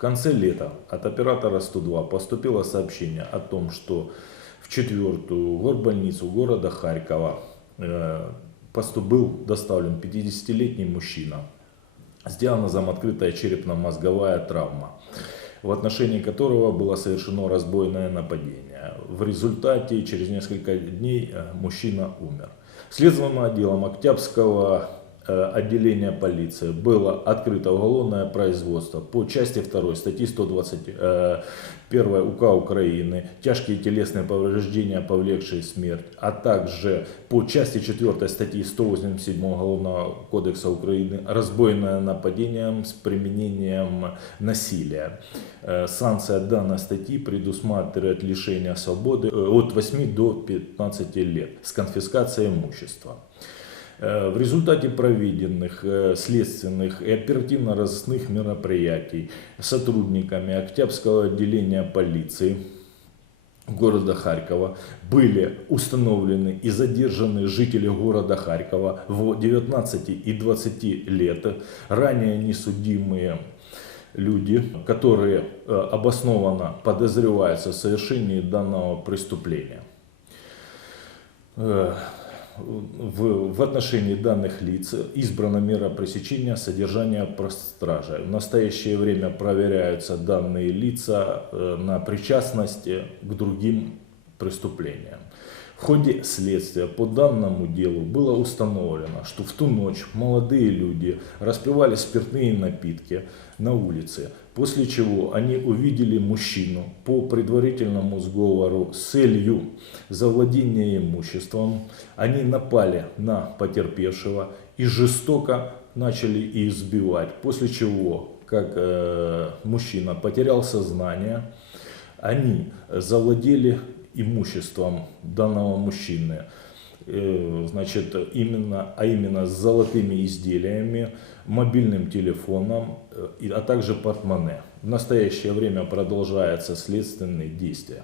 конце лета от оператора 102 поступило сообщение о том, что в четвертую горбольницу города Харькова э, был доставлен 50-летний мужчина с диагнозом открытая черепно-мозговая травма, в отношении которого было совершено разбойное нападение. В результате через несколько дней э, мужчина умер. Следственным отделом Октябрьского отделения полиции было открыто уголовное производство по части 2 статьи 121 УК Украины «Тяжкие телесные повреждения, повлекшие смерть», а также по части 4 статьи 187 Уголовного кодекса Украины «Разбойное нападение с применением насилия». Э, Санкция данной статьи предусматривает лишение свободы э, от 8 до 15 лет с конфискацией имущества. Э, В результате проведенных э, следственных и оперативно-розыскных мероприятий сотрудниками Октябрьского отделения полиции города Харькова были установлены и задержаны жители города Харькова в 19 и 20 лет, ранее несудимые люди, которые э, обоснованно подозреваются в совершении данного преступления. В, в отношении данных лиц избрана мера пресечения содержания под стражей. В настоящее время проверяются данные лица э, на причастность к другим преступлениям. В ходе следствия по данному делу было установлено, что в ту ночь молодые люди распивали спиртные напитки на улице, после чего они увидели мужчину по предварительному сговору с целью завладения имуществом. Они напали на потерпевшего и жестоко начали избивать, после чего, как э, мужчина потерял сознание, они завладели имуществом данного мужчины, э, значит, именно, а именно с золотыми изделиями, мобильным телефоном, э, а также портмоне. В настоящее время продолжаются следственные действия.